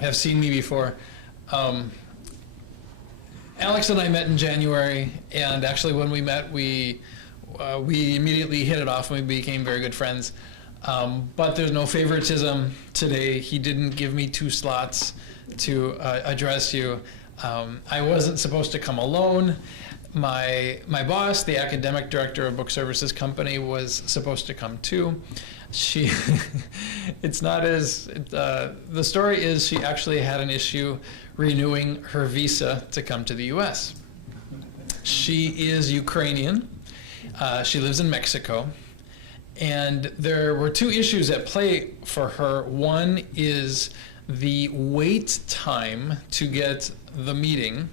have seen me before. Alex and I met in January, and actually when we met, we immediately hit it off and we became very good friends. But there's no favoritism today. He didn't give me 2 slots to address you. I wasn't supposed to come alone. My boss, the academic director of Book Services Company, was supposed to come too. It's not as, the story is she actually had an issue renewing her visa to come to the US. She is Ukrainian. She lives in Mexico. And there were 2 issues at play for her. One is the wait time to get the meeting.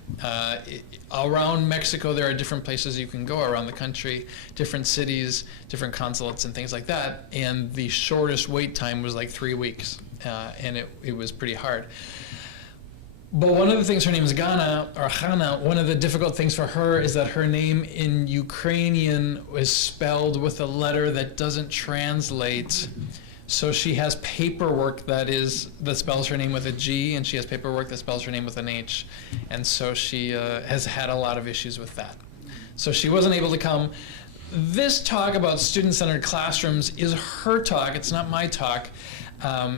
Around Mexico, there are different places you can go around the country, different cities, different consulates and things like that. And the shortest wait time was like 3 weeks. And it was pretty hard. But one of the things, her name is Hana, one of the difficult things for her is that her name in Ukrainian is spelled with a letter that doesn't translate. So she has paperwork that spells her name with a G, and she has paperwork that spells her name with an H. And so she has had a lot of issues with that. So she wasn't able to come. This talk about student-centered classrooms is her talk, it's not my talk.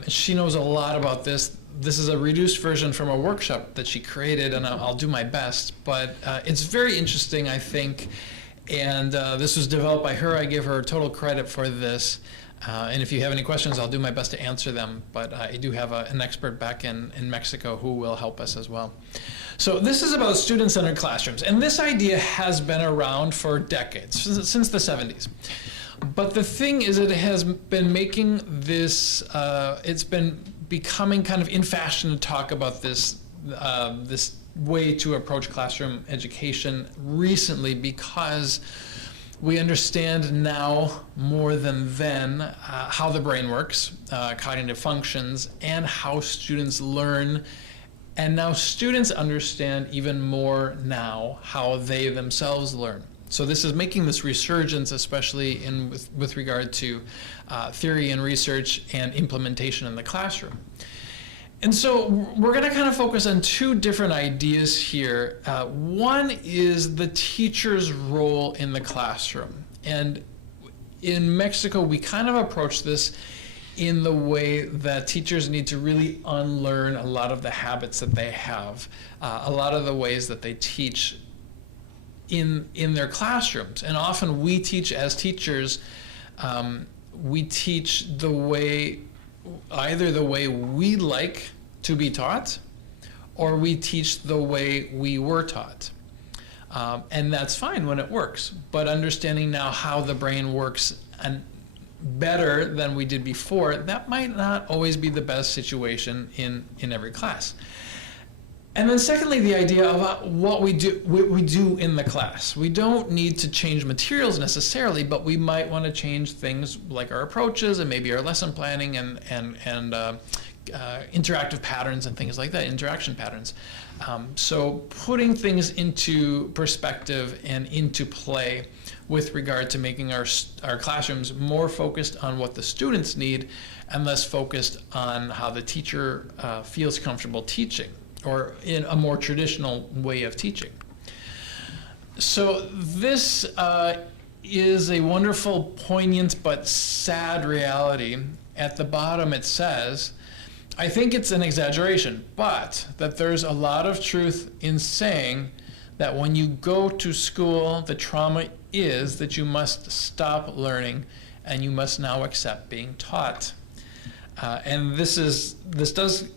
She knows a lot about this. This is a reduced version from a workshop that she created, and I'll do my best. But it's very interesting, I think. And this was developed by her. I give her total credit for this. And if you have any questions, I'll do my best to answer them. But I do have an expert back in Mexico who will help us as well. So this is about student-centered classrooms. And this idea has been around for decades, since the 70s. But the thing is, it has been making this, it's been becoming kind of in fashion to talk about this, this way to approach classroom education recently, because we understand now more than then how the brain works, cognitive functions, and how students learn. And now students understand even more now how they themselves learn. So this is making this resurgence, especially with regard to theory and research and implementation in the classroom. And so we're going to kind of focus on 2 different ideas here. One is the teacher's role in the classroom. And in Mexico, we kind of approach this in the way that teachers need to really unlearn a lot of the habits that they have, a lot of the ways that they teach in their classrooms. And often we teach as teachers, we teach the way, either the way we like to be taught, or we teach the way we were taught. And that's fine when it works, but understanding now how the brain works and better than we did before, that might not always be the best situation in every class. And then secondly, the idea of what we do in the class. We don't need to change materials necessarily, but we might want to change things like our approaches and maybe our lesson planning and interactive patterns and things like that, interaction patterns. So putting things into perspective and into play with regard to making our classrooms more focused on what the students need and less focused on how the teacher feels comfortable teaching, or in a more traditional way of teaching. So this is a wonderful, poignant, but sad reality. At the bottom it says, I think it's an exaggeration, but that there's a lot of truth in saying that when you go to school, the trauma is that you must stop learning and you must now accept being taught. And this does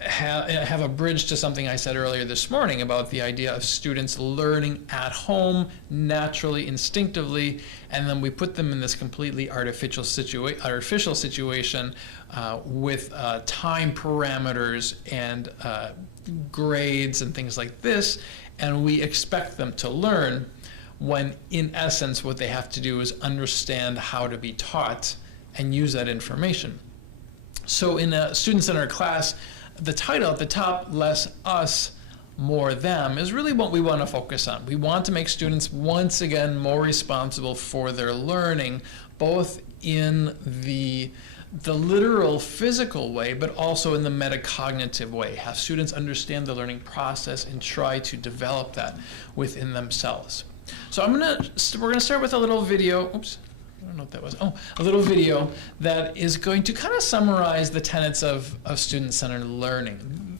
have a bridge to something I said earlier this morning about the idea of students learning at home naturally, instinctively, and then we put them in this completely artificial situation with time parameters and grades and things like this, and we expect them to learn when in essence what they have to do is understand how to be taught and use that information. So in a student-centered class, the title at the top, less us, more them, is really what we want to focus on. We want to make students once again more responsible for their learning, both in the the literal physical way, but also in the metacognitive way. Have students understand the learning process and try to develop that within themselves. So we're gonna start with a little video. Oops, I don't know what that was. Oh, a little video that is going to kind of summarize the tenets of student-centered learning.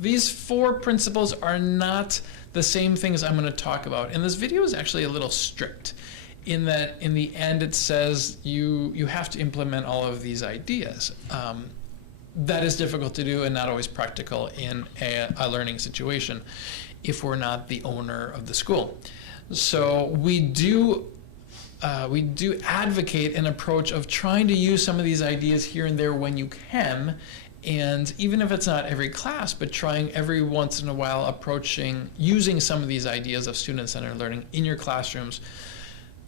These 4 principles are not the same things I'm going to talk about, and this video is actually a little strict in that in the end it says you have to implement all of these ideas. That is difficult to do and not always practical in a learning situation if we're not the owner of the school. So we do advocate an approach of trying to use some of these ideas here and there when you can, and even if it's not every class, but trying every once in a while using some of these ideas of student-centered learning in your classrooms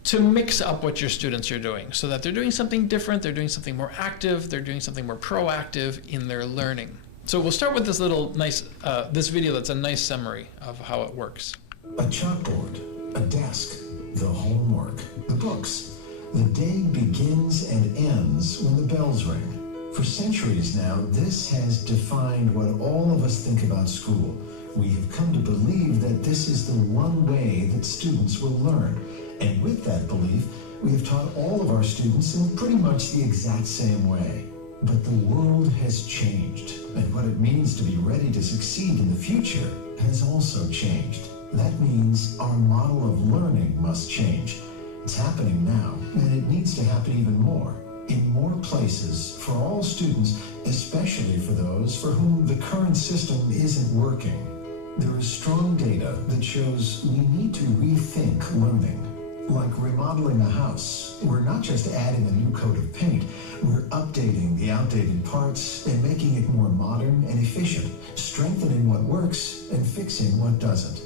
to mix up what your students are doing so that they're doing something different, they're doing something more active, they're doing something more proactive in their learning. So we'll start with this little nice, this video that's a nice summary of how it works. A chalkboard, a desk, the homework, the books. The day begins and ends when the bells ring. For centuries now, this has defined what all of us think about school. We have come to believe that this is the one way that students will learn. And with that belief, we have taught all of our students in pretty much the exact same way. But the world has changed, and what it means to be ready to succeed in the future has also changed. That means our model of learning must change. It's happening now, and it needs to happen even more. In more places, for all students, especially for those for whom the current system isn't working. There is strong data that shows we need to rethink learning. Like remodeling a house, we're not just adding a new coat of paint, we're updating the outdated parts and making it more modern and efficient, strengthening what works and fixing what doesn't.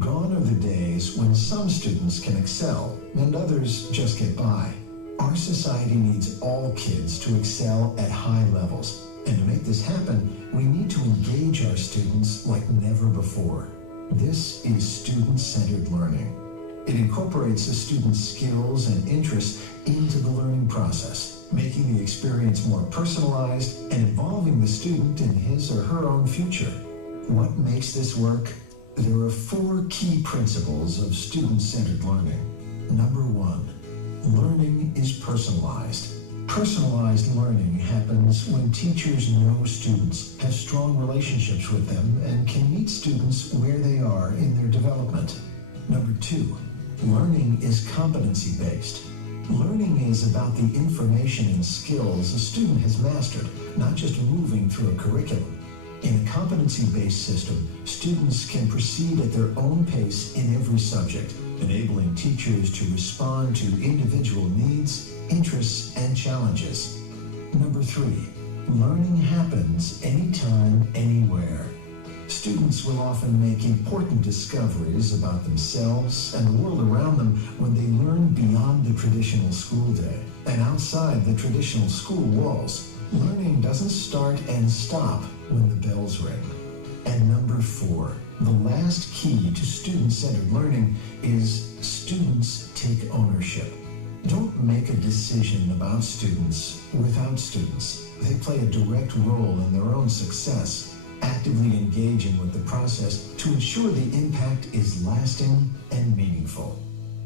Gone are the days when some students can excel and others just get by. Our society needs all kids to excel at high levels. And to make this happen, we need to engage our students like never before. This is student-centered learning. It incorporates a student's skills and interests into the learning process, making the experience more personalized and involving the student in his or her own future. What makes this work? There are 4 key principles of student-centered learning. Number 1, learning is personalized. Personalized learning happens when teachers know students, have strong relationships with them, and can meet students where they are in their development. Number 2, learning is competency-based. Learning is about the information and skills a student has mastered, not just moving through a curriculum. In a competency-based system, students can proceed at their own pace in every subject, enabling teachers to respond to individual needs, interests, and challenges. Number 3, learning happens anytime, anywhere. Students will often make important discoveries about themselves and the world around them when they learn beyond the traditional school day and outside the traditional school walls. Learning doesn't start and stop when the bells ring. And number 4, the last key to student-centered learning is students take ownership. Don't make a decision about students without students. They play a direct role in their own success. Actively engaging with the process to ensure the impact is lasting and meaningful.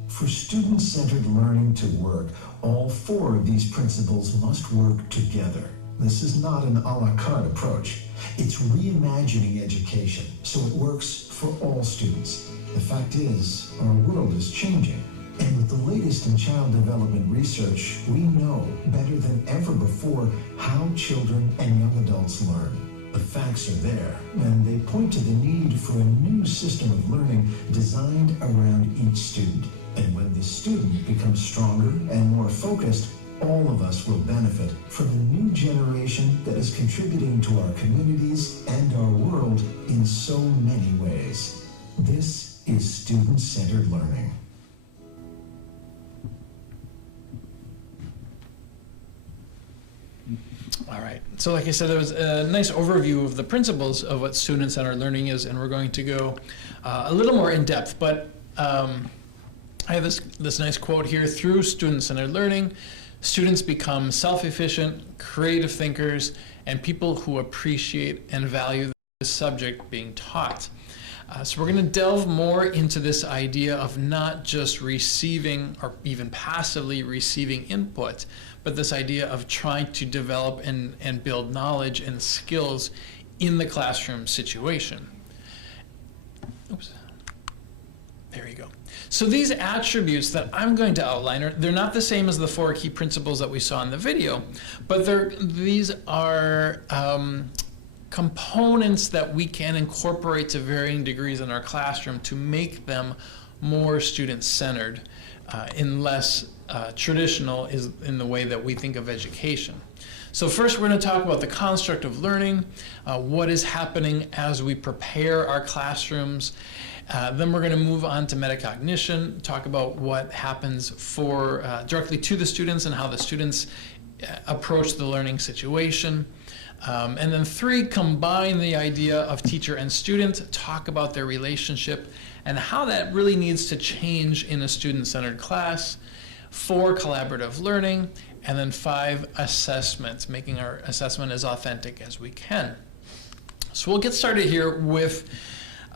For student-centered learning to work, all 4 of these principles must work together. This is not an a la carte approach. It's reimagining education so it works for all students. The fact is, our world is changing. And with the latest in child development research, we know better than ever before how children and young adults learn. The facts are there, and they point to the need for a new system of learning designed around each student. And when the student becomes stronger and more focused, all of us will benefit from the new generation that is contributing to our communities and our world in so many ways. This is student-centered learning. All right. So like I said, there was a nice overview of the principles of what student-centered learning is, and we're going to go a little more in depth. But I have this nice quote here: through student-centered learning, Students become self-efficient, creative thinkers, and people who appreciate and value the subject being taught. So we're going to delve more into this idea of not just receiving or even passively receiving input, but this idea of trying to develop and build knowledge and skills in the classroom situation. Oops. There you go. So these attributes that I'm going to outline, they're not the same as the 4 key principles that we saw in the video, but these are components that we can incorporate to varying degrees in our classroom to make them more student-centered and less traditional in the way that we think of education. So first we're going to talk about the construct of learning, what is happening as we prepare our classrooms. Then we're going to move on to metacognition, talk about what happens directly to the students and how the students approach the learning situation. And then 3, combine the idea of teacher and student, talk about their relationship and how that really needs to change in a student-centered class. 4, collaborative learning. And then 5, assessment, making our assessment as authentic as we can. So we'll get started here with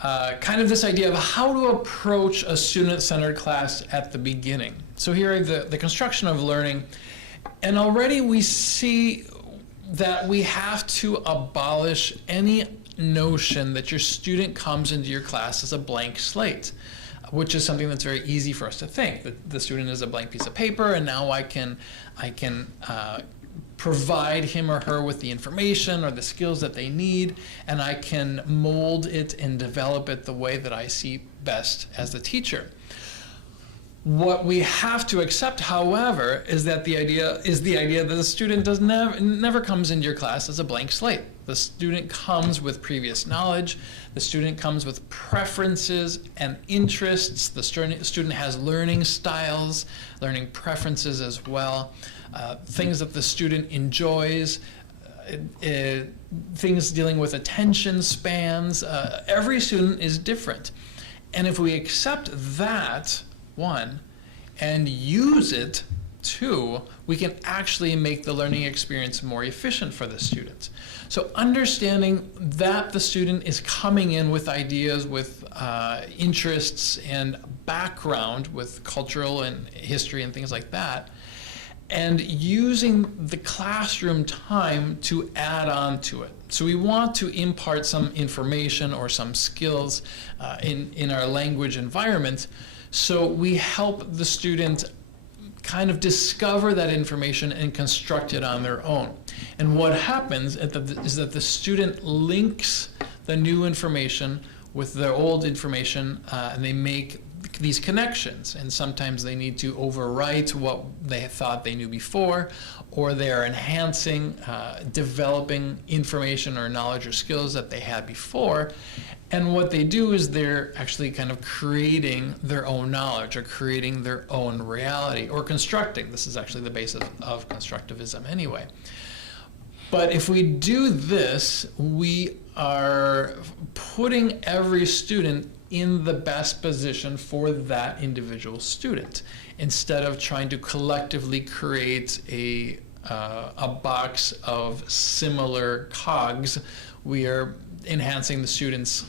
kind of this idea of how to approach a student-centered class at the beginning. So here the construction of learning, and already we see that we have to abolish any notion that your student comes into your class as a blank slate, which is something that's very easy for us to think, that the student is a blank piece of paper and now I can provide him or her with the information or the skills that they need, and I can mold it and develop it the way that I see best as the teacher. What we have to accept, however, is that the idea that the student never comes into your class as a blank slate. The student comes with previous knowledge. The student comes with preferences and interests. The student has learning styles, learning preferences as well, things that the student enjoys, things dealing with attention spans. Every student is different. And if we accept that, 1, and use it, 2, we can actually make the learning experience more efficient for the students. So understanding that the student is coming in with ideas, with interests and background, with cultural and history and things like that, and using the classroom time to add on to it. So we want to impart some information or some skills in our language environment. So we help the student kind of discover that information and construct it on their own. And what happens is that the student links the new information with their old information, and they make these connections. And sometimes they need to overwrite what they thought they knew before, or they are enhancing, developing information or knowledge or skills that they had before. And what they do is they're actually kind of creating their own knowledge or creating their own reality or constructing. This is actually the basis of constructivism anyway. But if we do this, we are putting every student in the best position for that individual student, instead of trying to collectively create a box of similar cogs. We are enhancing the students'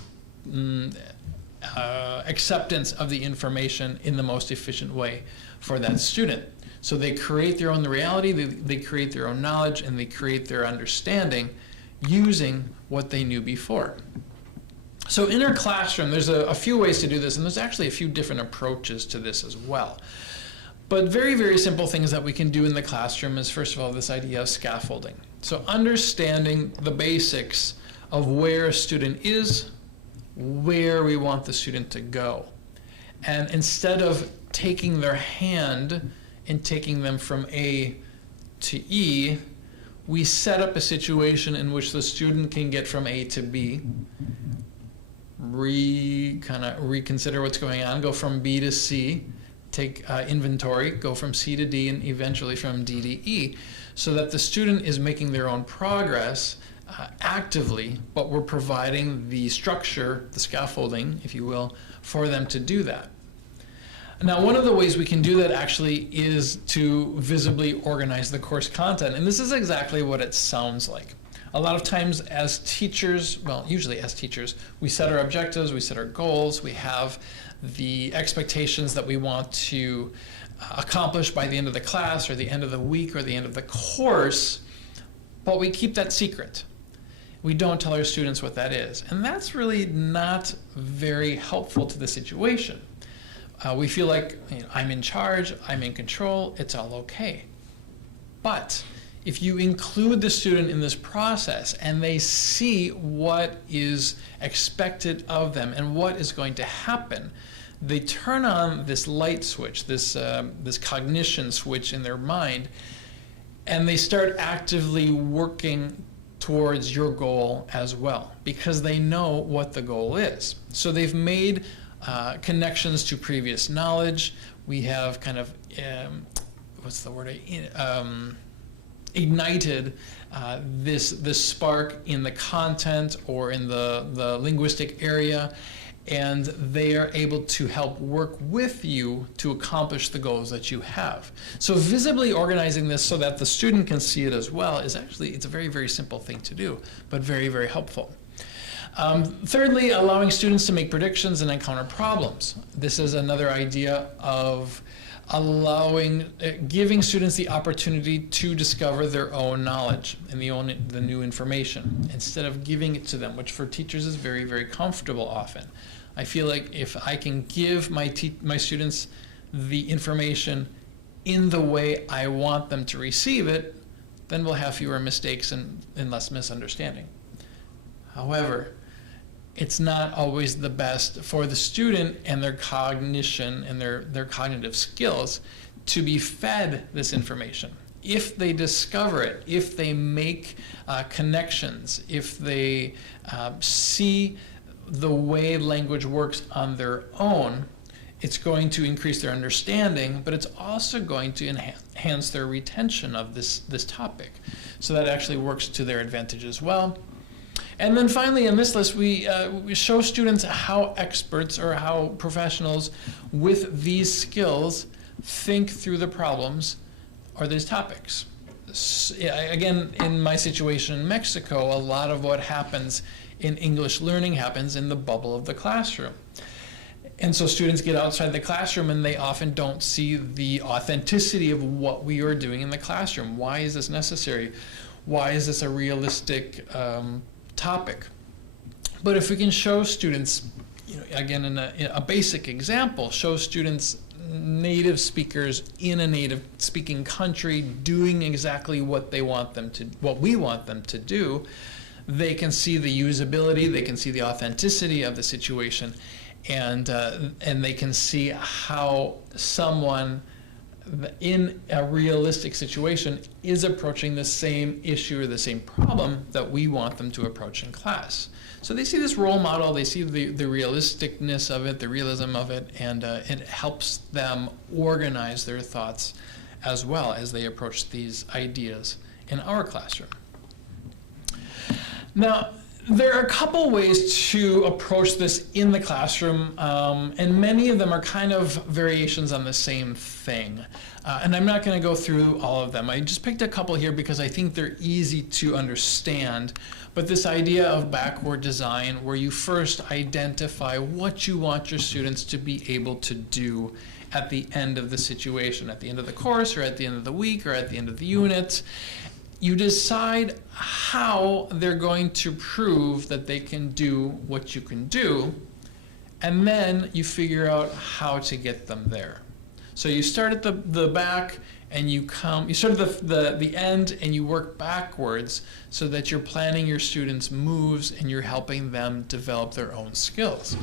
acceptance of the information in the most efficient way for that student. So they create their own reality, they create their own knowledge, and they create their understanding using what they knew before. So in our classroom, there's a few ways to do this, and there's actually a few different approaches to this as well. But very, very simple things that we can do in the classroom is, first of all, this idea of scaffolding. So understanding the basics of where a student is, where we want the student to go. And instead of taking their hand and taking them from A to E, we set up a situation in which the student can get from A to B, reconsider what's going on, go from B to C, take inventory, go from C to D, and eventually from D to E, so that the student is making their own progress actively, but we're providing the structure, the scaffolding, if you will, for them to do that. Now, one of the ways we can do that actually is to visibly organize the course content, and this is exactly what it sounds like. A lot of times as teachers, well, usually as teachers, we set our objectives, we set our goals, we have the expectations that we want to accomplish by the end of the class or the end of the week or the end of the course, but we keep that secret. We don't tell our students what that is, and that's really not very helpful to the situation. We feel like, you know, I'm in charge, I'm in control, it's all okay. But if you include the student in this process and they see what is expected of them and what is going to happen, they turn on this light switch, this cognition switch in their mind, and they start actively working towards your goal as well, because they know what the goal is. So they've made connections to previous knowledge. We have kind of, what's the word? Ignited this spark in the content or in the linguistic area, and they are able to help work with you to accomplish the goals that you have. So visibly organizing this so that the student can see it as well is actually, it's a very, very simple thing to do, but very, very helpful. Thirdly, allowing students to make predictions and encounter problems. This is another idea of giving students the opportunity to discover their own knowledge and the new information instead of giving it to them, which for teachers is very, very comfortable often. I feel like if I can give my students the information in the way I want them to receive it, then we'll have fewer mistakes and less misunderstanding. However, it's not always the best for the student and their cognition and their cognitive skills to be fed this information. If they discover it, if they make connections, if they see the way language works on their own, it's going to increase their understanding, but it's also going to enhance their retention of this topic. So that actually works to their advantage as well. And then finally, in this list, we show students how experts or how professionals with these skills think through the problems or these topics. Again, in my situation in Mexico, a lot of what happens in English learning happens in the bubble of the classroom. And so students get outside the classroom and they often don't see the authenticity of what we are doing in the classroom. Why is this necessary? Why is this a realistic topic? But if we can show students, you know, again in a basic example, show students native speakers in a native speaking country doing exactly what we want them to do, they can see the usability, they can see the authenticity of the situation, and they can see how someone in a realistic situation is approaching the same issue or the same problem that we want them to approach in class. So they see this role model, they see the realisticness of it, the realism of it, and it helps them organize their thoughts as well as they approach these ideas in our classroom. Now, there are a couple ways to approach this in the classroom, and many of them are kind of variations on the same thing. And I'm not going to go through all of them. I just picked a couple here because I think they're easy to understand. But this idea of backward design, where you first identify what you want your students to be able to do at the end of the situation, at the end of the course, or at the end of the week, or at the end of the unit. You decide how they're going to prove that they can do what you can do, and then you figure out how to get them there. So you start at the back, and you start at the end, and you work backwards so that you're planning your students' moves and you're helping them develop their own skills.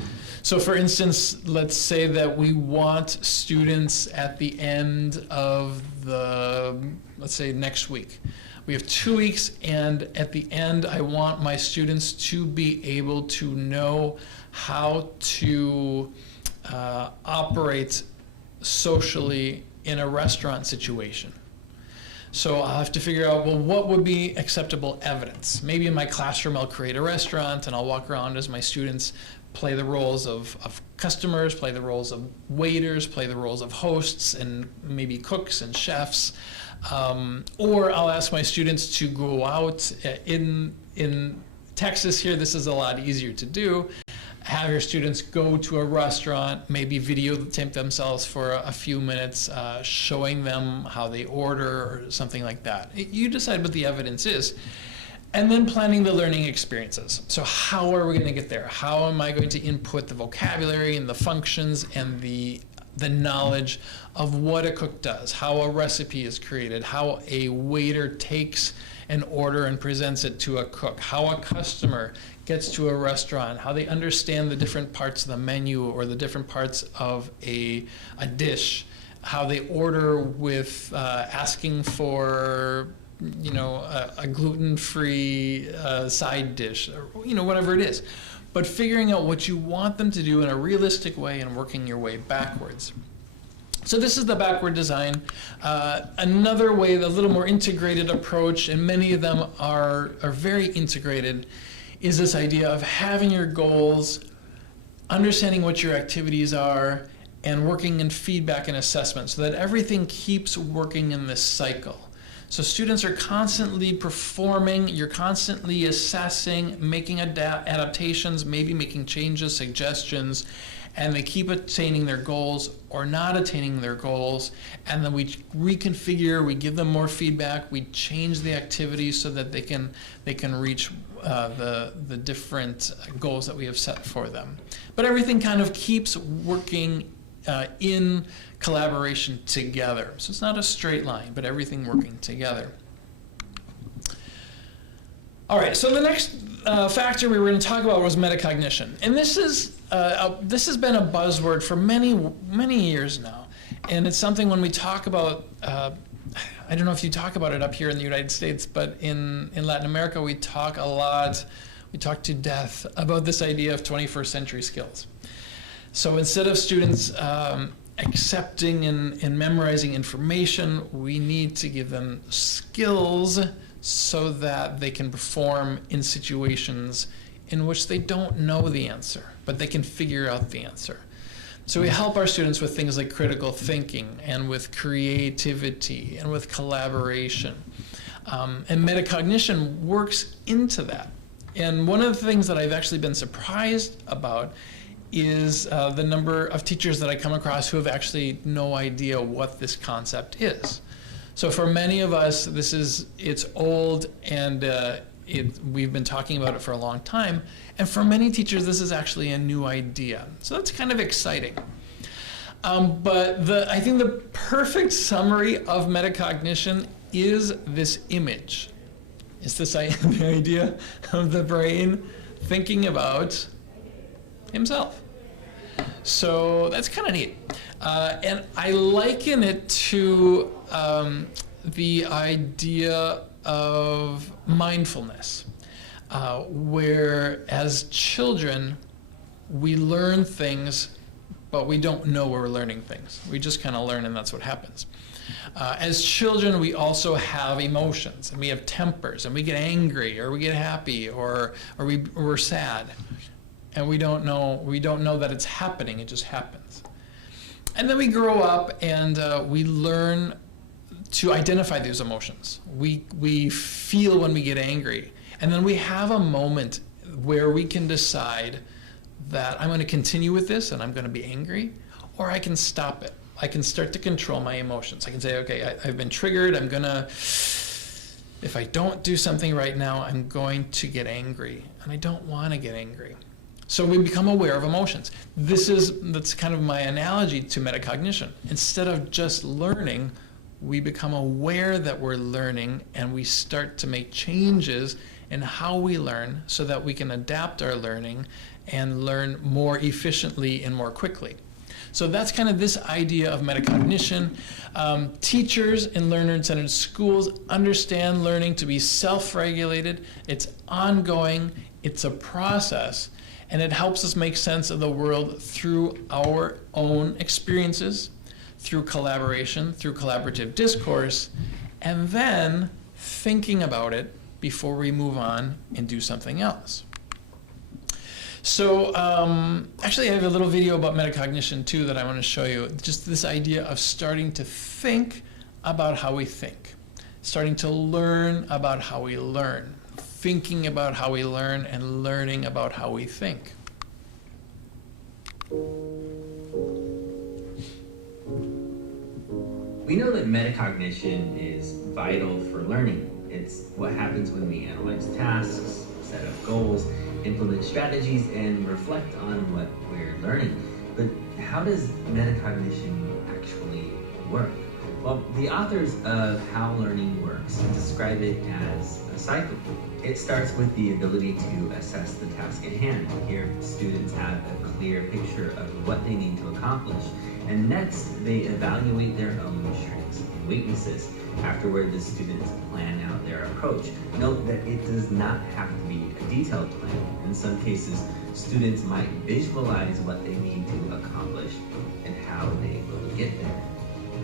So for instance, let's say that we want students at the end of let's say next week. We have 2 weeks, and at the end, I want my students to be able to know how to operate socially in a restaurant situation. So I'll have to figure out, well, what would be acceptable evidence? Maybe in my classroom I'll create a restaurant and I'll walk around as my students play the roles of customers, play the roles of waiters, play the roles of hosts, and maybe cooks and chefs. Or I'll ask my students to go out in Texas here. This is a lot easier to do. Have your students go to a restaurant, maybe videotape themselves for a few minutes, showing them how they order or something like that. You decide what the evidence is. And then planning the learning experiences. So how are we going to get there? How am I going to input the vocabulary and the functions and the knowledge of what a cook does, how a recipe is created, how a waiter takes an order and presents it to a cook, how a customer gets to a restaurant, how they understand the different parts of the menu or the different parts of a dish, how they order with asking for a gluten-free side dish, or, whatever it is. But figuring out what you want them to do in a realistic way and working your way backwards. So this is the backward design. Another way, a little more integrated approach, and many of them are very integrated, is this idea of having your goals, understanding what your activities are, and working in feedback and assessment so that everything keeps working in this cycle. So students are constantly performing, you're constantly assessing, making adaptations, maybe making changes, suggestions, and they keep attaining their goals or not attaining their goals, and then we reconfigure, we give them more feedback, we change the activities so that they can reach the different goals that we have set for them. But everything kind of keeps working in collaboration together. So it's not a straight line, but everything working together. All right, so the next factor we were going to talk about was metacognition. And this has been a buzzword for many years now. And it's something when we talk about, I don't know if you talk about it up here in the United States, but in Latin America we talk a lot, we talk to death about this idea of 21st century skills. So instead of students accepting and memorizing information, we need to give them skills so that they can perform in situations in which they don't know the answer, but they can figure out the answer. So we help our students with things like critical thinking and with creativity and with collaboration. And metacognition works into that. And one of the things that I've actually been surprised about is the number of teachers that I come across who have actually no idea what this concept is. So for many of us, it's old and we've been talking about it for a long time. And for many teachers, this is actually a new idea. So that's kind of exciting. But I think the perfect summary of metacognition is this image. It's this the idea of the brain thinking about himself. So that's kind of neat. And I liken it to the idea of mindfulness, where as children, we learn things, but we don't know we're learning things. We just kind of learn and that's what happens. As children, we also have emotions and we have tempers and we get angry or we get happy or we're sad. And we don't know that it's happening, it just happens. And then we grow up and we learn to identify those emotions. We feel when we get angry. And then we have a moment where we can decide that I'm going to continue with this and I'm going to be angry, or I can stop it. I can start to control my emotions. I can say, okay, I've been triggered, if I don't do something right now, I'm going to get angry, and I don't want to get angry. So we become aware of emotions. That's kind of my analogy to metacognition. Instead of just learning, we become aware that we're learning and we start to make changes in how we learn so that we can adapt our learning and learn more efficiently and more quickly. So that's kind of this idea of metacognition. Teachers in learner-centered schools understand learning to be self-regulated. It's ongoing, it's a process, and it helps us make sense of the world through our own experiences, through collaboration, through collaborative discourse, and then thinking about it before we move on and do something else. So actually I have a little video about metacognition too that I want to show you. Just this idea of starting to think about how we think, starting to learn about how we learn, thinking about how we learn, and learning about how we think. We know that metacognition is vital for learning. It's what happens when we analyze tasks, set up goals, implement strategies, and reflect on what we're learning. But how does metacognition actually work? Well, the authors of How Learning Works describe it as a cycle. It starts with the ability to assess the task at hand. Here, students have a clear picture of what they need to accomplish, and next, they evaluate their own strengths and weaknesses. Afterward, the students plan out their approach. Note that it does not have to be a detailed plan. In some cases, students might visualize what they need to accomplish and how they will get there.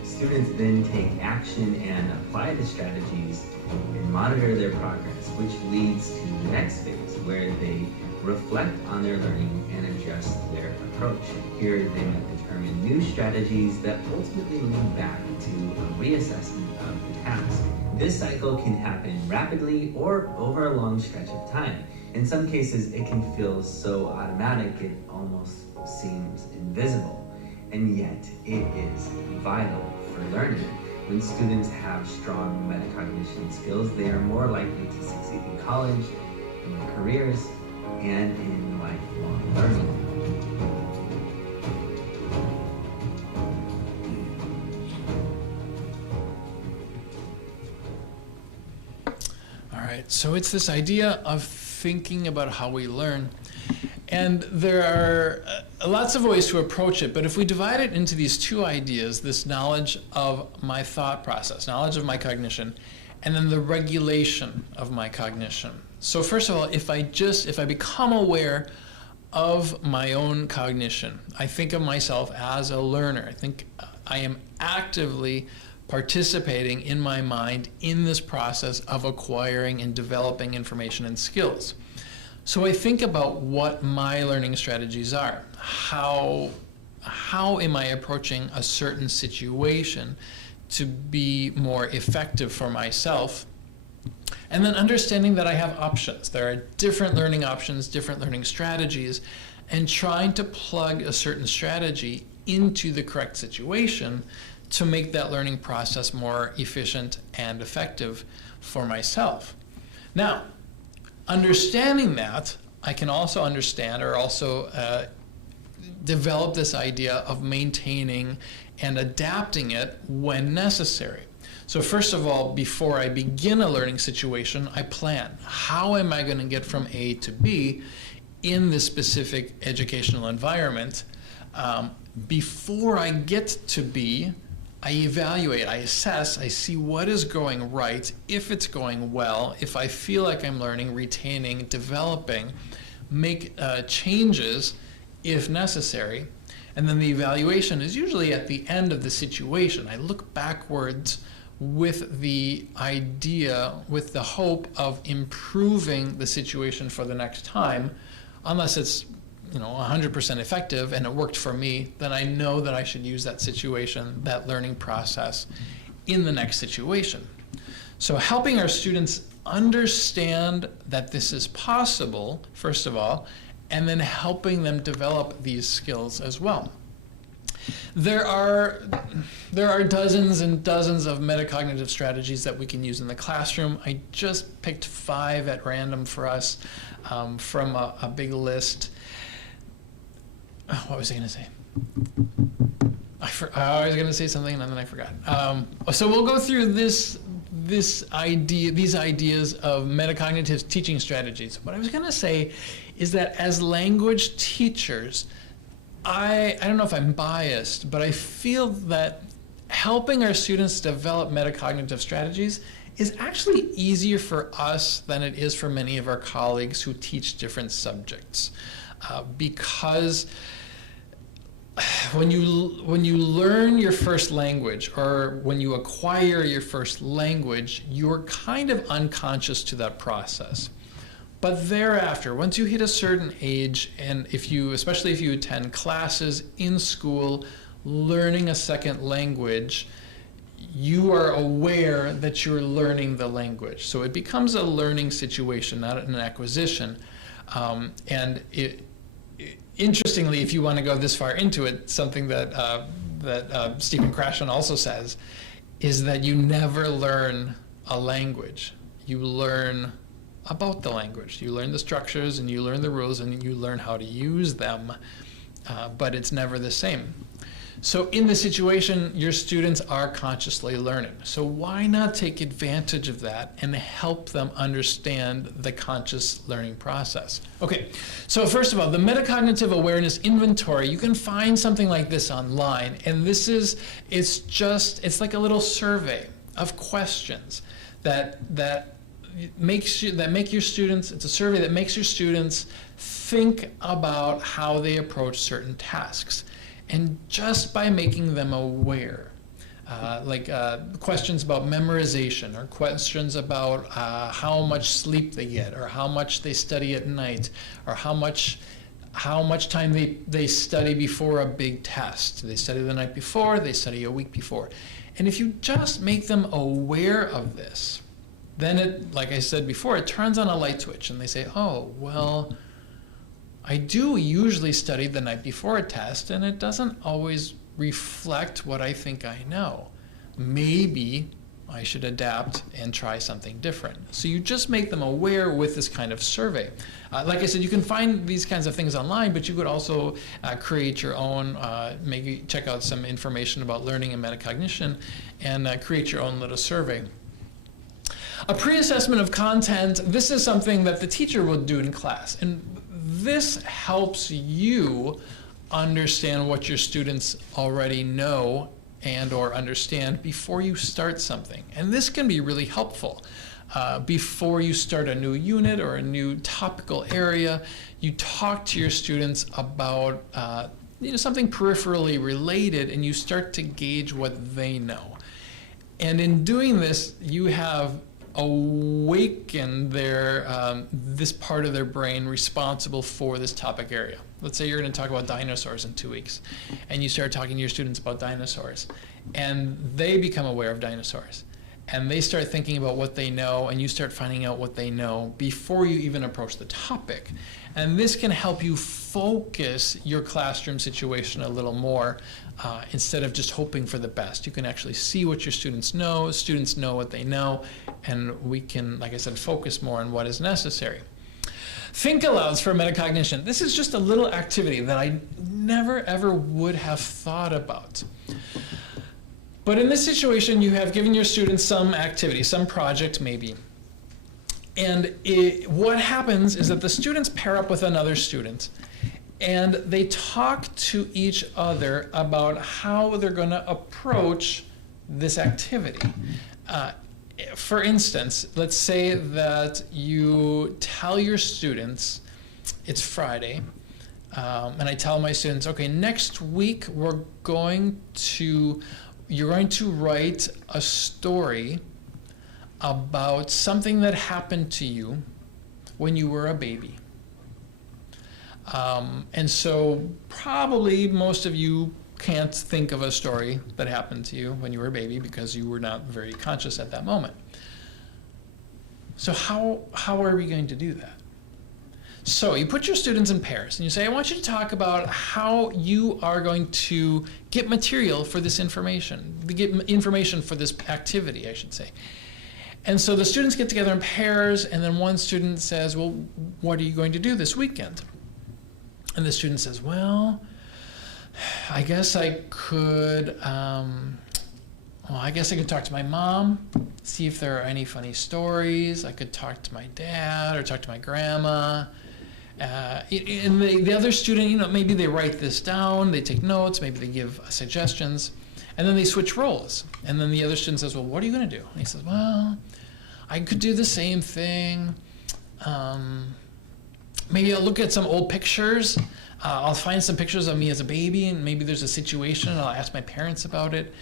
Students then take action and apply the strategies and monitor their progress, which leads to the next phase, where they reflect on their learning and adjust their approach. Here, they might determine new strategies that ultimately lead back to a reassessment of the task. This cycle can happen rapidly or over a long stretch of time. In some cases, it can feel so automatic it almost seems invisible. And yet, it is vital for learning. When students have strong metacognition skills, they are more likely to succeed in college, in their careers, and in lifelong learning. All right, so it's this idea of thinking about how we learn. And there are lots of ways to approach it, but if we divide it into these two ideas, this knowledge of my thought process, knowledge of my cognition, and then the regulation of my cognition. So first of all, if I become aware of my own cognition, I think of myself as a learner. I think I am actively participating in my mind in this process of acquiring and developing information and skills. So I think about what my learning strategies are. How am I approaching a certain situation to be more effective for myself? And then understanding that I have options. There are different learning options, different learning strategies, and trying to plug a certain strategy into the correct situation to make that learning process more efficient and effective for myself. Now, understanding that, I can also understand or also develop this idea of maintaining and adapting it when necessary. So first of all, before I begin a learning situation, I plan. How am I going to get from A to B in this specific educational environment? Before I get to B, I evaluate, I assess, I see what is going right, if it's going well, if I feel like I'm learning, retaining, developing, make changes if necessary. And then the evaluation is usually at the end of the situation. I look backwards with the idea, with the hope of improving the situation for the next time, unless it's 100% effective and it worked for me, then I know that I should use that situation, that learning process in the next situation. So helping our students understand that this is possible, first of all, and then helping them develop these skills as well. There are dozens and dozens of metacognitive strategies that we can use in the classroom. I just picked 5 at random for us from a big list. What was I going to say? I was going to say something and then I forgot. So we'll go through these ideas of metacognitive teaching strategies. What I was going to say is that as language teachers, I don't know if I'm biased, but I feel that helping our students develop metacognitive strategies is actually easier for us than it is for many of our colleagues who teach different subjects. Because when you learn your first language, or when you acquire your first language, you're kind of unconscious to that process. But thereafter, once you hit a certain age, and especially if you attend classes in school, learning a second language, you are aware that you're learning the language. So it becomes a learning situation, not an acquisition. Interestingly, if you want to go this far into it, something that Stephen Krashen also says is that you never learn a language. You learn about the language. You learn the structures, and you learn the rules, and you learn how to use them, but it's never the same. So in this situation, your students are consciously learning. So why not take advantage of that and help them understand the conscious learning process? Okay, so first of all, the Metacognitive Awareness Inventory, you can find something like this online, and it's like a little survey of questions that make your students, it's a survey that makes your students think about how they approach certain tasks. And just by making them aware, questions about memorization, or questions about how much sleep they get, or how much they study at night, or how much time they study before a big test. They study the night before, they study a week before. And if you just make them aware of this, then it, like I said before, it turns on a light switch, and they say, oh, well, I do usually study the night before a test, and it doesn't always reflect what I think I know. Maybe I should adapt and try something different. So you just make them aware with this kind of survey. Like I said, you can find these kinds of things online, but you could also create your own, maybe check out some information about learning and metacognition, and create your own little survey. A pre-assessment of content, this is something that the teacher will do in class. And this helps you understand what your students already know and or understand before you start something. And this can be really helpful. Before you start a new unit or a new topical area, you talk to your students about something peripherally related, and you start to gauge what they know. And in doing this, you have awaken this part of their brain responsible for this topic area. Let's say you're going to talk about dinosaurs in 2 weeks, and you start talking to your students about dinosaurs, and they become aware of dinosaurs, and they start thinking about what they know, and you start finding out what they know before you even approach the topic. And this can help you focus your classroom situation a little more, instead of just hoping for the best. You can actually see what your students know what they know, and we can, like I said, focus more on what is necessary. Think alouds for metacognition. This is just a little activity that I never ever would have thought about. But in this situation, you have given your students some activity, some project maybe. And what happens is that the students pair up with another student, and they talk to each other about how they're going to approach this activity. For instance, let's say that you tell your students, it's Friday, and I tell my students, okay, next week you're going to write a story about something that happened to you when you were a baby. And so probably most of you can't think of a story that happened to you when you were a baby because you were not very conscious at that moment. So how are we going to do that? So you put your students in pairs and you say, I want you to talk about how you are going to get material for this information, get information for this activity, I should say. And so the students get together in pairs, and then one student says, well, what are you going to do this weekend? And the student says, well, I guess I could talk to my mom, see if there are any funny stories. I could talk to my dad or talk to my grandma. And the other student, maybe they write this down, they take notes, maybe they give suggestions, and then they switch roles. And then the other student says, well, what are you going to do? And he says, well, I could do the same thing. maybe I'll look at some old pictures. I'll find some pictures of me as a baby, and maybe there's a situation, and I'll ask my parents about it.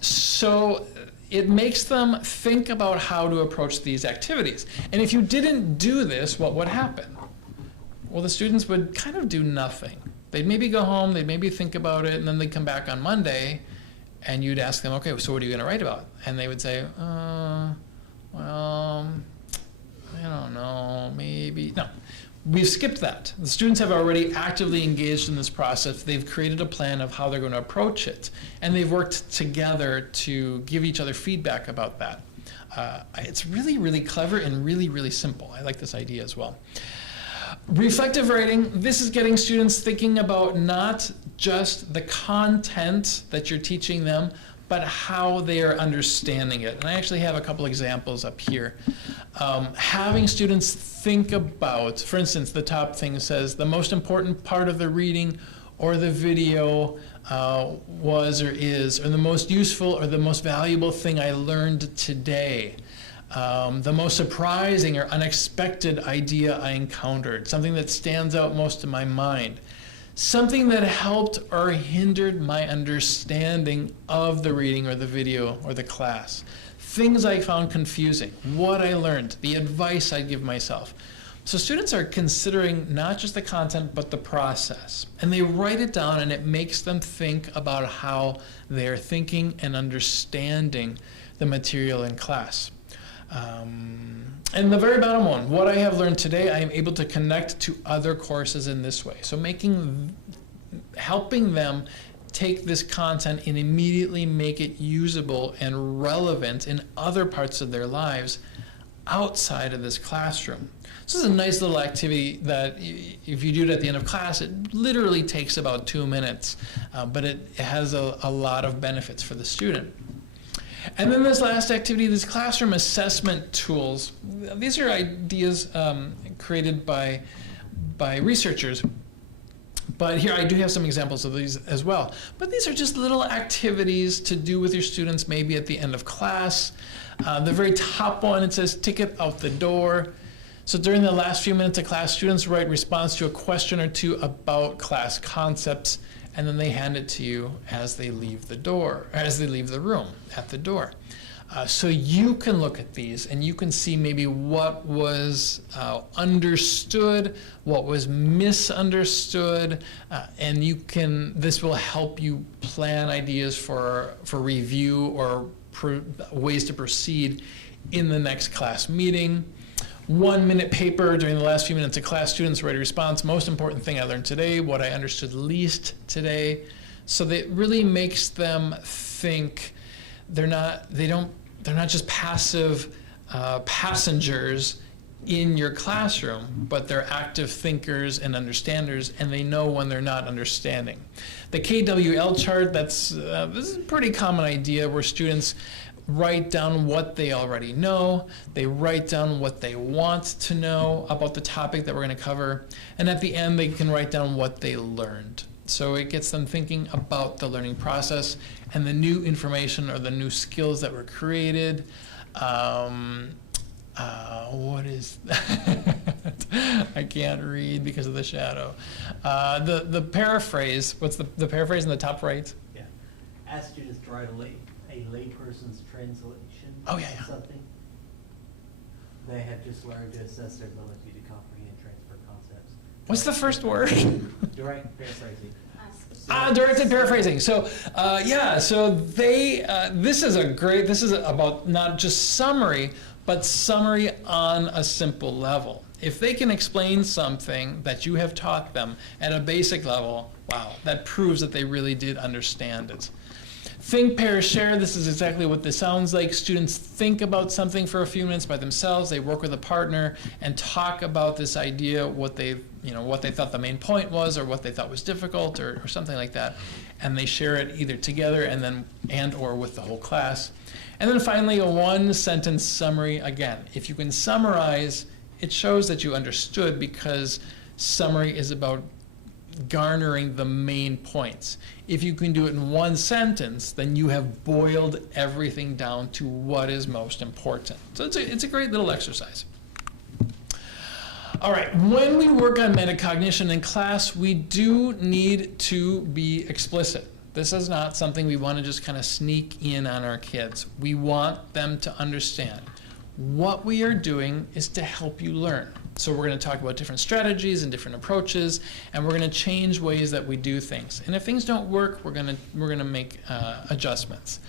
So it makes them think about how to approach these activities. And if you didn't do this, what would happen? Well, the students would kind of do nothing. They'd maybe go home, they'd maybe think about it, and then they'd come back on Monday, and you'd ask them, okay, so what are you going to write about? And they would say, well, I don't know, maybe. No, we've skipped that. The students have already actively engaged in this process. They've created a plan of how they're going to approach it, and they've worked together to give each other feedback about that. It's really, really clever and really, really simple. I like this idea as well. Reflective writing, this is getting students thinking about not just the content that you're teaching them, but how they are understanding it. And I actually have a couple examples up here. Having students think about, for instance, the top thing says, the most important part of the reading or the video was or is, or the most useful or the most valuable thing I learned today. The most surprising or unexpected idea I encountered, something that stands out most in my mind, something that helped or hindered my understanding of the reading or the video or the class, things I found confusing, what I learned, the advice I give myself. So students are considering not just the content, but the process. And they write it down, and it makes them think about how they're thinking and understanding the material in class. And the very bottom one, what I have learned today, I am able to connect to other courses in this way. So helping them take this content and immediately make it usable and relevant in other parts of their lives outside of this classroom. This is a nice little activity that if you do it at the end of class, it literally takes about 2 minutes, but it has a lot of benefits for the student. And then this last activity, these classroom assessment tools. These are ideas created by researchers. But here I do have some examples of these as well. But these are just little activities to do with your students maybe at the end of class. The very top one, it says ticket out the door. So during the last few minutes of class, students write response to a question or two about class concepts, and then they hand it to you as they leave the door, as they leave the room at the door. So you can look at these and you can see maybe what was understood, what was misunderstood, and this will help you plan ideas for review or ways to proceed in the next class meeting. 1 minute paper during the last few minutes of class, students write a response. Most important thing I learned today, what I understood least today. So that really makes them think. They're not just passive passengers in your classroom, but they're active thinkers and understanders, and they know when they're not understanding. The KWL chart, this is a pretty common idea where students write down what they already know, they write down what they want to know about the topic that we're going to cover, and at the end they can write down what they learned. So it gets them thinking about the learning process and the new information or the new skills that were created. What is that? I can't read because of the shadow. The paraphrase, what's the paraphrase in the top right? Yeah. Ask students to write a layperson's translation of something. They have just learned to assess their ability to comprehend and transfer concepts. What's the first word? Direct paraphrasing. Directed paraphrasing. So, so this is about not just summary, but summary on a simple level. If they can explain something that you have taught them at a basic level, wow, that proves that they really did understand it. Think, pair, share. This is exactly what this sounds like. Students think about something for a few minutes by themselves. They work with a partner and talk about this idea, what they thought the main point was, or what they thought was difficult, or something like that. And they share it either together or with the whole class. And then finally, a one-sentence summary. Again, if you can summarize, it shows that you understood, because summary is about garnering the main points. If you can do it in one sentence, then you have boiled everything down to what is most important. So it's a great little exercise. All right, when we work on metacognition in class, we do need to be explicit. This is not something we want to just kind of sneak in on our kids. We want them to understand what we are doing is to help you learn. So we're going to talk about different strategies and different approaches, and we're going to change ways that we do things. And if things don't work, we're going to make adjustments.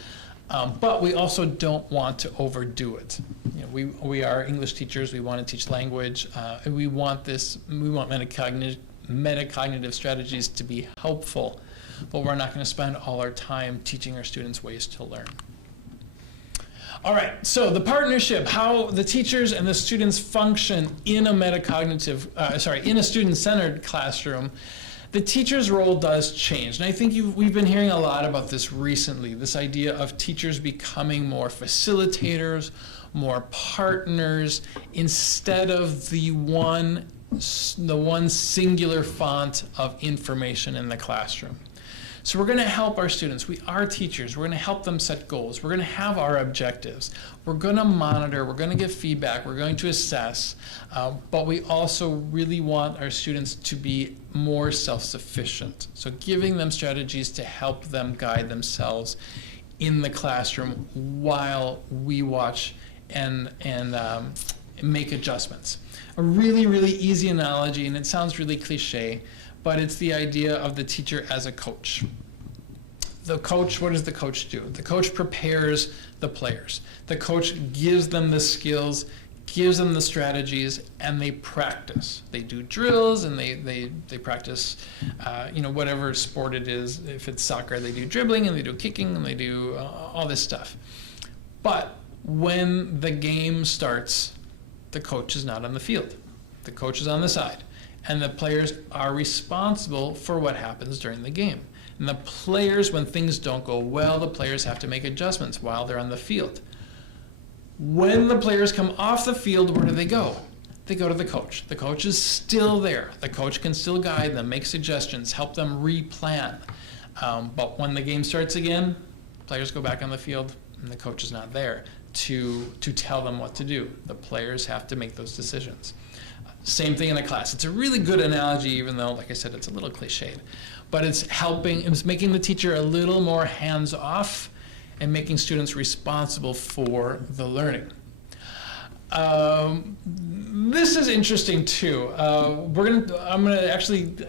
But we also don't want to overdo it. You know, we are English teachers. We want to teach language. We want metacognitive strategies to be helpful, but we're not going to spend all our time teaching our students ways to learn. All right, so the partnership, how the teachers and the students function in a in a student-centered classroom. The teacher's role does change, and I think we've been hearing a lot about this recently, this idea of teachers becoming more facilitators, more partners, instead of the one singular font of information in the classroom. So we're going to help our students. We are teachers. We're going to help them set goals. We're going to have our objectives. We're going to monitor. We're going to give feedback. We're going to assess. But we also really want our students to be more self-sufficient. So giving them strategies to help them guide themselves in the classroom while we watch and make adjustments. A really, really easy analogy, and it sounds really cliche, but it's the idea of the teacher as a coach. The coach, what does the coach do? The coach prepares the players. The coach gives them the skills, gives them the strategies, and they practice. They do drills, and they practice, whatever sport it is. If it's soccer, they do dribbling, and they do kicking, and they do all this stuff. But when the game starts, the coach is not on the field. The coach is on the side. And the players are responsible for what happens during the game. And the players, when things don't go well, the players have to make adjustments while they're on the field. When the players come off the field, where do they go? They go to the coach. The coach is still there. The coach can still guide them, make suggestions, help them replan. But when the game starts again, players go back on the field, and the coach is not there to tell them what to do. The players have to make those decisions. Same thing in a class. It's a really good analogy, even though, like I said, it's a little cliched. But it's making the teacher a little more hands-off and making students responsible for the learning. This is interesting too. I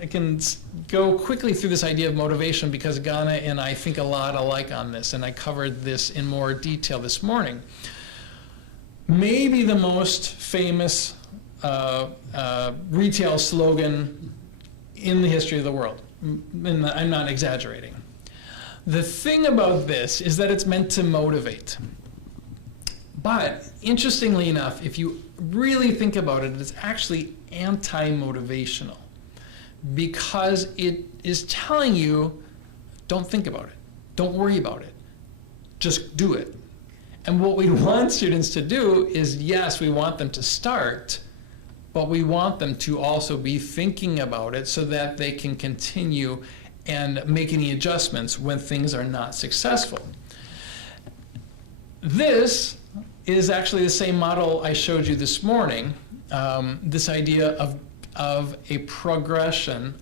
can go quickly through this idea of motivation because Ghana and I think a lot alike on this, and I covered this in more detail this morning. Maybe the most famous retail slogan in the history of the world. And I'm not exaggerating. The thing about this is that it's meant to motivate. But interestingly enough, if you really think about it, it's actually anti-motivational because it is telling you, don't think about it. Don't worry about it. Just do it. And what we want students to do is, yes, we want them to start, but we want them to also be thinking about it so that they can continue and make any adjustments when things are not successful. This is actually the same model I showed you this morning, this idea of a progression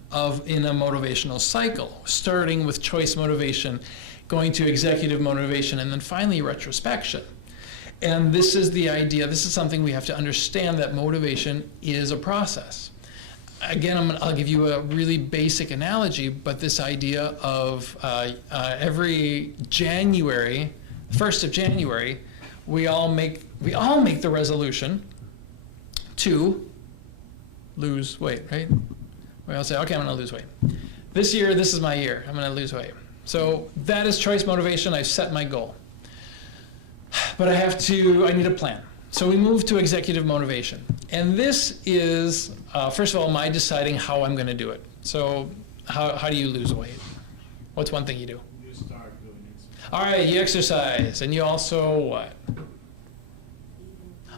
in a motivational cycle, starting with choice motivation, going to executive motivation, and then finally retrospection. And this is the idea, this is something we have to understand, that motivation is a process. Again, I'll give you a really basic analogy, but this idea of every January, 1st of January, we all make the resolution to lose weight, right? We all say, okay, I'm gonna lose weight. This year, this is my year, I'm gonna lose weight. So that is choice motivation, I've set my goal. But I need a plan. So we move to executive motivation. And this is, first of all, my deciding how I'm gonna do it. So how do you lose weight? What's one thing you do? You start doing it. All right, you exercise, and you also what?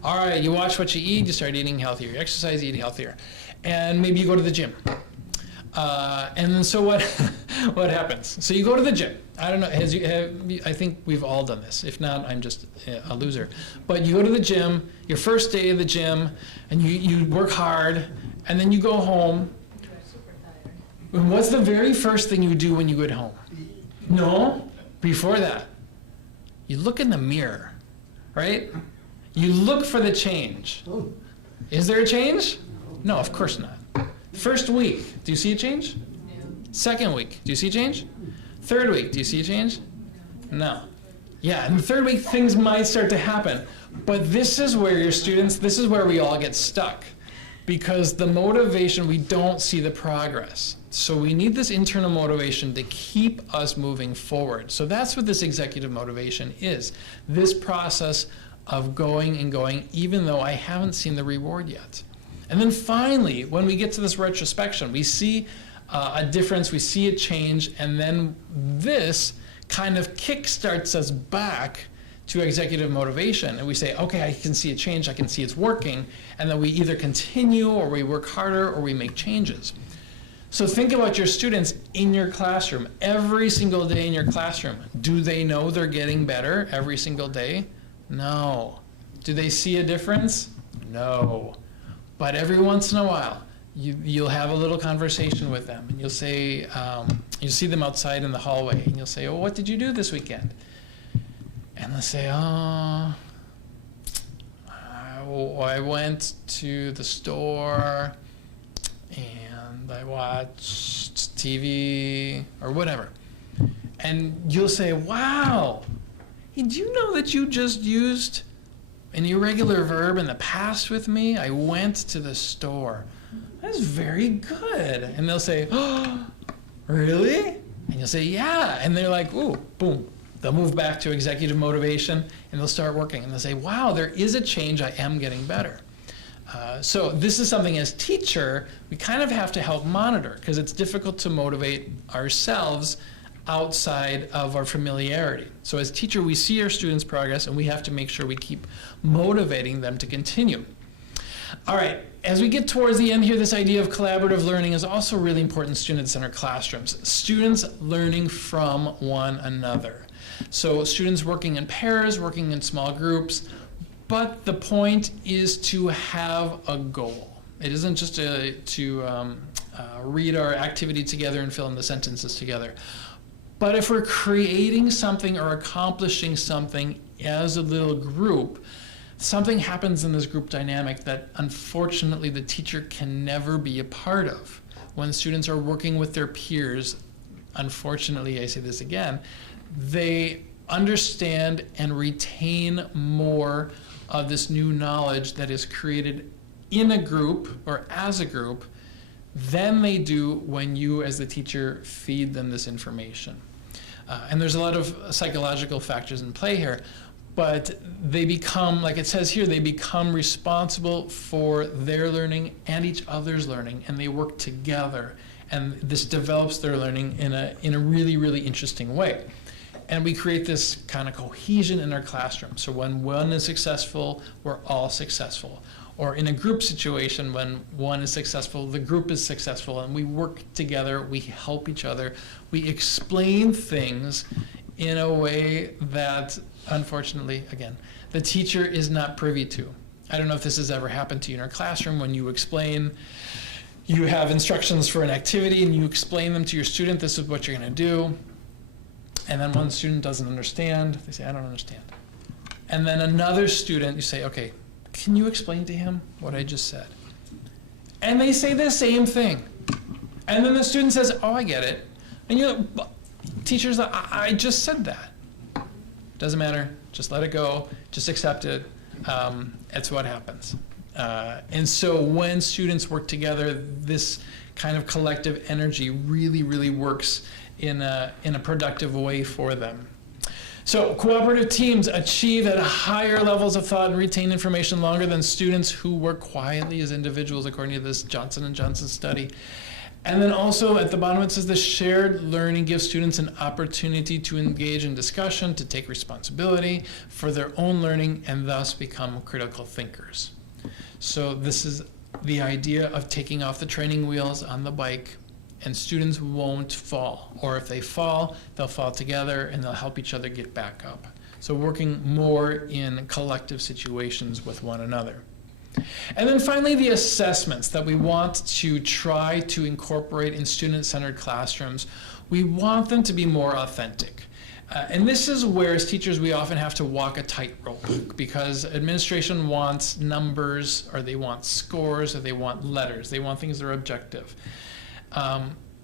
All right, you watch what you eat, you start eating healthier. You exercise, you eat healthier. And maybe you go to the gym. And then so what what happens? So you go to the gym. I don't know, I think we've all done this. If not, I'm just a loser. But you go to the gym, your first day of the gym, and you work hard, and then you go home. And what's the very first thing you do when you get home? No, before that, you look in the mirror, right? You look for the change. Is there a change? No, of course not. First week, do you see a change? Second week, do you see a change? Third week, do you see a change? No. Yeah, in the third week, things might start to happen. But this is where your students, this is where we all get stuck. Because the motivation, we don't see the progress. So we need this internal motivation to keep us moving forward. So that's what this executive motivation is. This process of going and going, even though I haven't seen the reward yet. And then finally, when we get to this retrospection, we see a difference, we see a change, and then this kind of kickstarts us back to executive motivation. And we say, okay, I can see a change, I can see it's working, and then we either continue or we work harder or we make changes. So think about your students in your classroom, every single day in your classroom. Do they know they're getting better every single day? No. Do they see a difference? No. But every once in a while, you'll have a little conversation with them, and you'll say, you'll see them outside in the hallway, and you'll say, oh, what did you do this weekend? And they'll say, oh, I went to the store, and I watched TV, or whatever. And you'll say, wow, hey, do you know that you just used an irregular verb in the past with me? I went to the store. That's very good. And they'll say, oh, really? And you'll say, yeah. And they're like, ooh, boom. They'll move back to executive motivation, and they'll start working. And they'll say, wow, there is a change. I am getting better. So this is something as teacher, we kind of have to help monitor, because it's difficult to motivate ourselves outside of our familiarity. So as teacher, we see our students' progress, and we have to make sure we keep motivating them to continue. All right, as we get towards the end here, this idea of collaborative learning is also really important in student-centered classrooms. Students learning from one another. So students working in pairs, working in small groups, but the point is to have a goal. It isn't just to read our activity together and fill in the sentences together. But if we're creating something or accomplishing something as a little group, something happens in this group dynamic that unfortunately the teacher can never be a part of. When students are working with their peers, unfortunately, I say this again, they understand and retain more of this new knowledge that is created in a group or as a group than they do when you as the teacher feed them this information. And there's a lot of psychological factors in play here, but they become, like it says here, they become responsible for their learning and each other's learning, and they work together, and this develops their learning in a really, really interesting way. And we create this kind of cohesion in our classroom. So when one is successful, we're all successful. Or in a group situation, when one is successful, the group is successful, and we work together, we help each other, we explain things in a way that, unfortunately, again, the teacher is not privy to. I don't know if this has ever happened to you in our classroom when you explain, you have instructions for an activity and you explain them to your student, this is what you're going to do. And then one student doesn't understand, they say, I don't understand. And then another student, you say, okay, can you explain to him what I just said? And they say the same thing. And then the student says, oh, I get it. And you're like, teachers, I just said that. Doesn't matter, just let it go, just accept it. It's what happens. And so when students work together, this kind of collective energy really, really works in a productive way for them. So cooperative teams achieve at higher levels of thought and retain information longer than students who work quietly as individuals, according to this Johnson & Johnson study. And then also at the bottom it says the shared learning gives students an opportunity to engage in discussion, to take responsibility for their own learning, and thus become critical thinkers. So this is the idea of taking off the training wheels on the bike and students won't fall. Or if they fall, they'll fall together and they'll help each other get back up. So working more in collective situations with one another. And then finally, the assessments that we want to try to incorporate in student-centered classrooms. We want them to be more authentic. And this is where, as teachers, we often have to walk a tightrope, because administration wants numbers, or they want scores, or they want letters. They want things that are objective.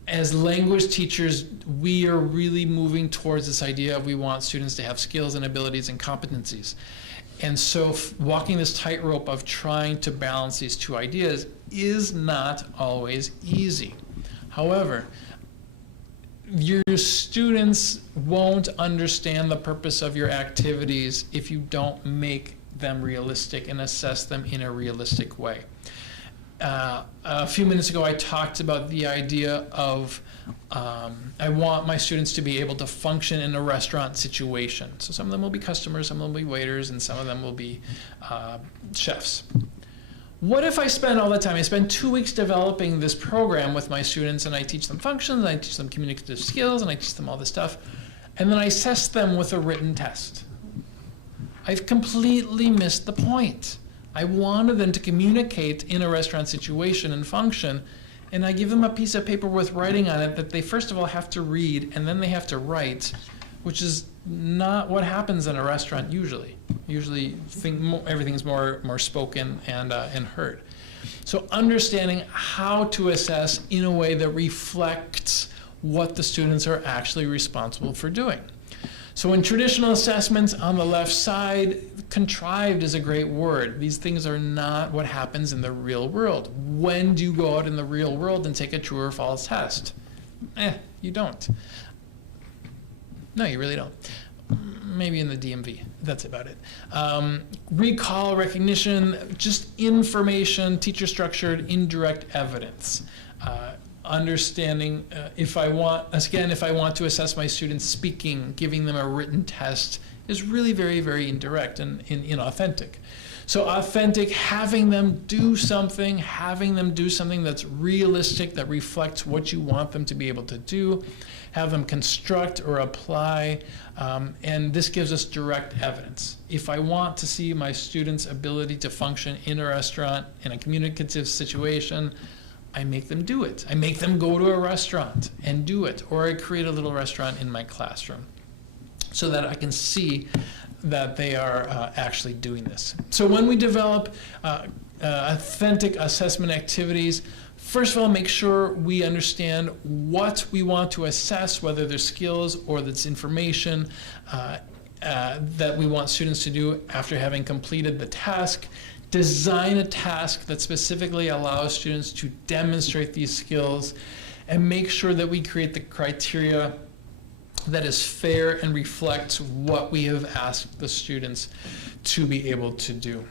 As language teachers, we are really moving towards this idea of we want students to have skills and abilities and competencies. And so walking this tightrope of trying to balance these two ideas is not always easy. However, your students won't understand the purpose of your activities if you don't make them realistic and assess them in a realistic way. A few minutes ago, I talked about the idea of I want my students to be able to function in a restaurant situation. So some of them will be customers, some of them will be waiters, and some of them will be chefs. What if I spend all the time, I spend 2 weeks developing this program with my students, and I teach them functions, and I teach them communicative skills, and I teach them all this stuff, and then I assess them with a written test? I've completely missed the point. I wanted them to communicate in a restaurant situation and function, and I give them a piece of paper with writing on it that they first of all have to read, and then they have to write, which is not what happens in a restaurant usually. Usually everything's more spoken and heard. So understanding how to assess in a way that reflects what the students are actually responsible for doing. So in traditional assessments on the left side, contrived is a great word. These things are not what happens in the real world. When do you go out in the real world and take a true or false test? You don't. No, you really don't. Maybe in the DMV, that's about it. Recall, recognition, just information, teacher-structured, indirect evidence. Understanding if I want to assess my students speaking, giving them a written test is really very, very indirect and inauthentic. So authentic, having them do something that's realistic, that reflects what you want them to be able to do, have them construct or apply, and this gives us direct evidence. If I want to see my students' ability to function in a restaurant, in a communicative situation, I make them do it. I make them go to a restaurant and do it, or I create a little restaurant in my classroom so that I can see that they are actually doing this. So when we develop authentic assessment activities, first of all, make sure we understand what we want to assess, whether they're skills or that's information that we want students to do after having completed the task. Design a task that specifically allows students to demonstrate these skills, and make sure that we create the criteria that is fair and reflects what we have asked the students to be able to do.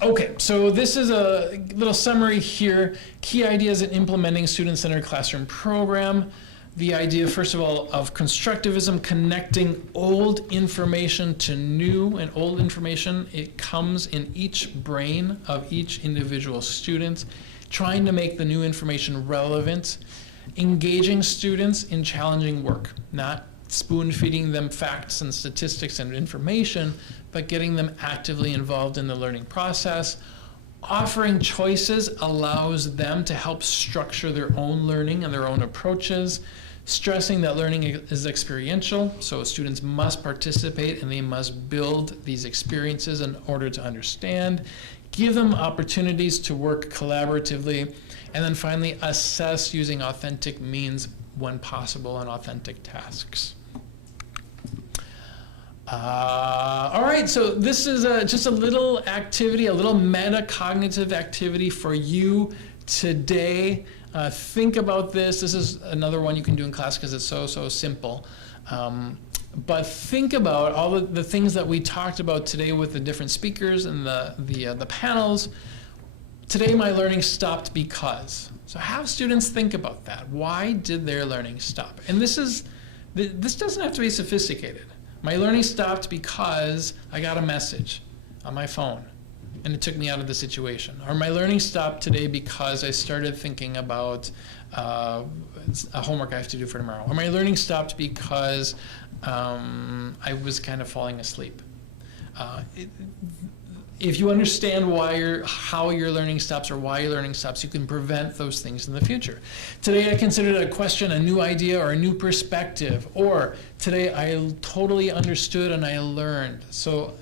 Okay, so this is a little summary here. Key ideas in implementing student-centered classroom program. The idea, first of all, of constructivism, connecting old information to new, and old information, it comes in each brain of each individual student, trying to make the new information relevant, engaging students in challenging work, not spoon-feeding them facts and statistics and information, but getting them actively involved in the learning process. Offering choices allows them to help structure their own learning and their own approaches. Stressing that learning is experiential, so students must participate and they must build these experiences in order to understand. Give them opportunities to work collaboratively. And then finally, assess using authentic means when possible on authentic tasks. All right, so this is just a little activity, a little metacognitive activity for you today. Think about this. This is another one you can do in class because it's so simple. But think about all the things that we talked about today with the different speakers and the panels. Today my learning stopped because. So have students think about that. Why did their learning stop? And this doesn't have to be sophisticated. My learning stopped because I got a message on my phone. and it took me out of the situation. Or my learning stopped today because I started thinking about a homework I have to do for tomorrow. Or my learning stopped because I was kind of falling asleep. If you understand how your learning stops or why your learning stops, you can prevent those things in the future. Today I considered a question, a new idea, or a new perspective. Or today I totally understood and I learned. So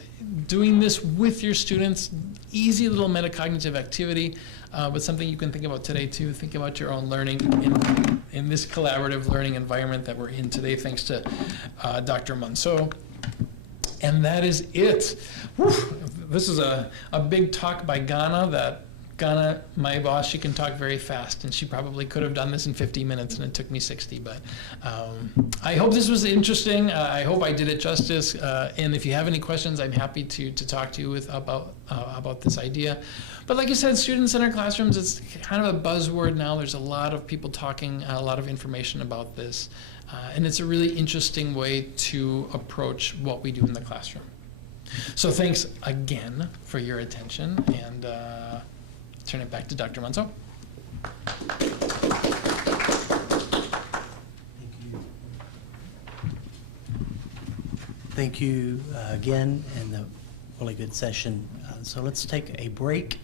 doing this with your students, easy little metacognitive activity, but something you can think about today too. Think about your own learning in this collaborative learning environment that we're in today, thanks to Dr. Monceau. And that is it. Whew. This is a big talk by Ghana, my boss. She can talk very fast, and she probably could have done this in 50 minutes, and it took me 60. But I hope this was interesting. I hope I did it justice. And if you have any questions, I'm happy to talk to you about this idea. But like I said, students in our classrooms, it's kind of a buzzword now. There's a lot of people talking, a lot of information about this. And it's a really interesting way to approach what we do in the classroom. So thanks again for your attention, and turn it back to Dr. Monceau. Thank you again, and a really good session. So let's take a break.